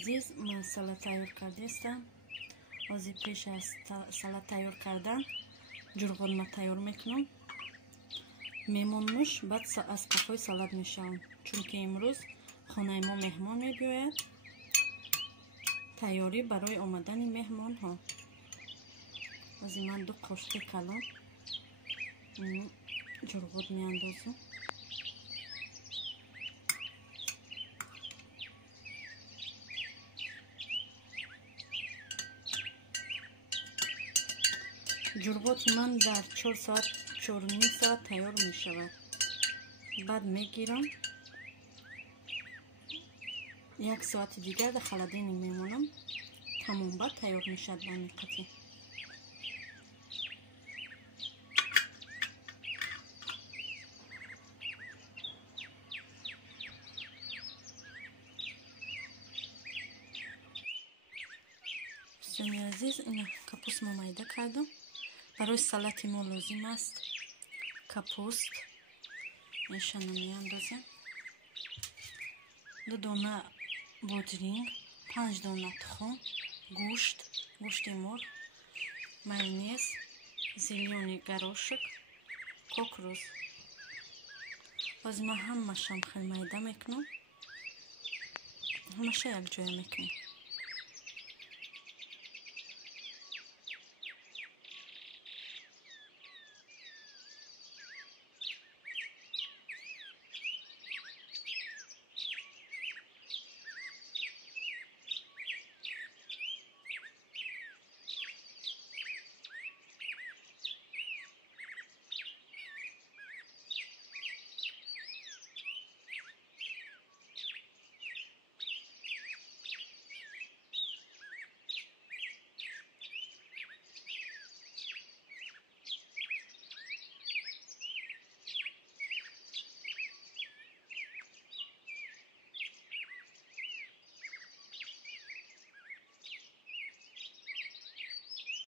عزیز، من سالاد تیار کرده استم. از پیش از سالاد تیار کردن جرغون ما تیار میکنم. میمونمش بعد از قفای سالاد میشم، چون که امروز خانه ما مهمان میبیاید. تیاری برای آمدن مهمان ها. از من 2 قاشق کلان جرغون میاندازم. جرغوت من در 4 ساعت 4.5 ساعت تیار می شود. بعد میگیرم 1 ساعت دیگر در خلدین میمونم. تمام بعد تیار می شد. به قطعی دوستان عزیز، این کپوست ما میده کردم. برای سالاد ما لازم است کپوست. میشنم میاندازم. 2 دانه بادرینگ، 5 دانه تخم، گوشت مرغ، مایونز، زیلیون گاروشک، کوکروس. باز ما همش خیلی میده میکنم. همش یک جای میکنم.